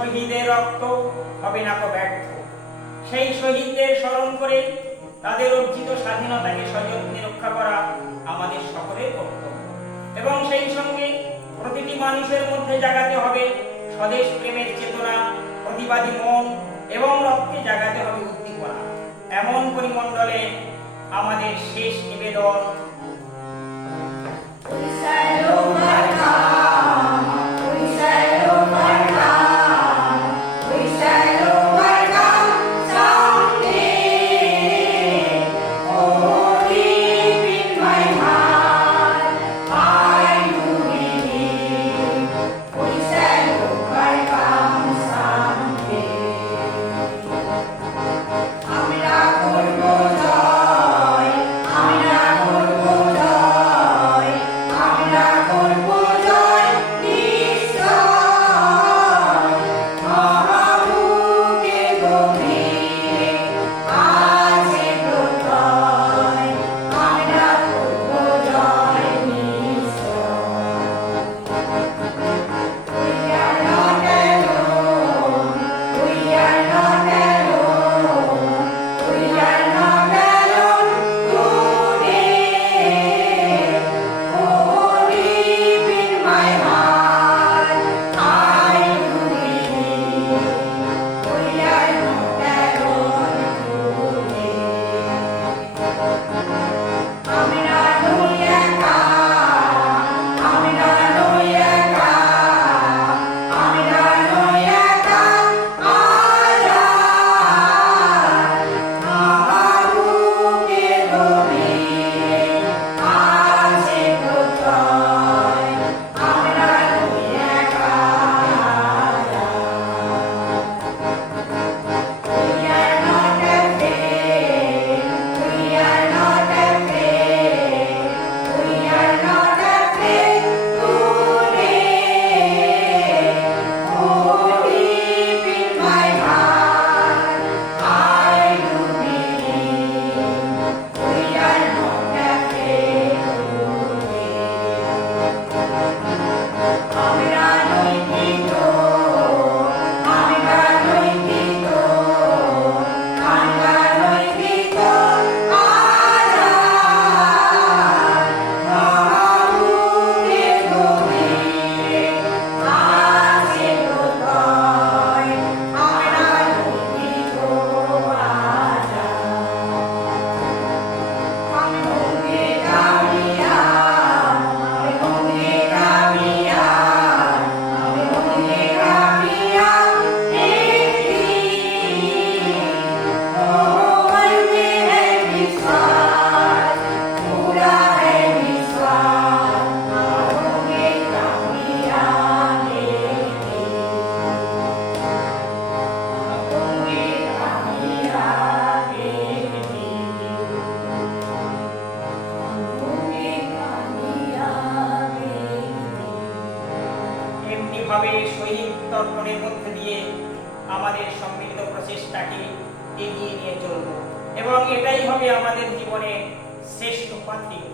শহীদের রক্ত হবে না ব্যর্থ। সেই শহীদদের স্মরণ করে তাদের অর্জিত স্বাধীনতাকে সযত্নে রক্ষা করা আমাদের সকলের কর্তব্য। এবং সেই সঙ্গে প্রতিটি মানুষের মধ্যে জাগাতে হবে স্বদেশ প্রেমের চেতনা, প্রতিবাদী মন এবং রক্তে জাগাতে হবে উদ্দীপনা। এমন পরিমণ্ডলে আমাদের শেষ নিবেদন। ভাবে শহীদ তর্পণের মধ্যে দিয়ে আমাদের সম্মিলিত প্রচেষ্টাকে এগিয়ে নিয়ে চলব এবং এটাই হবে আমাদের জীবনে শ্রেষ্ঠ পাথেয়।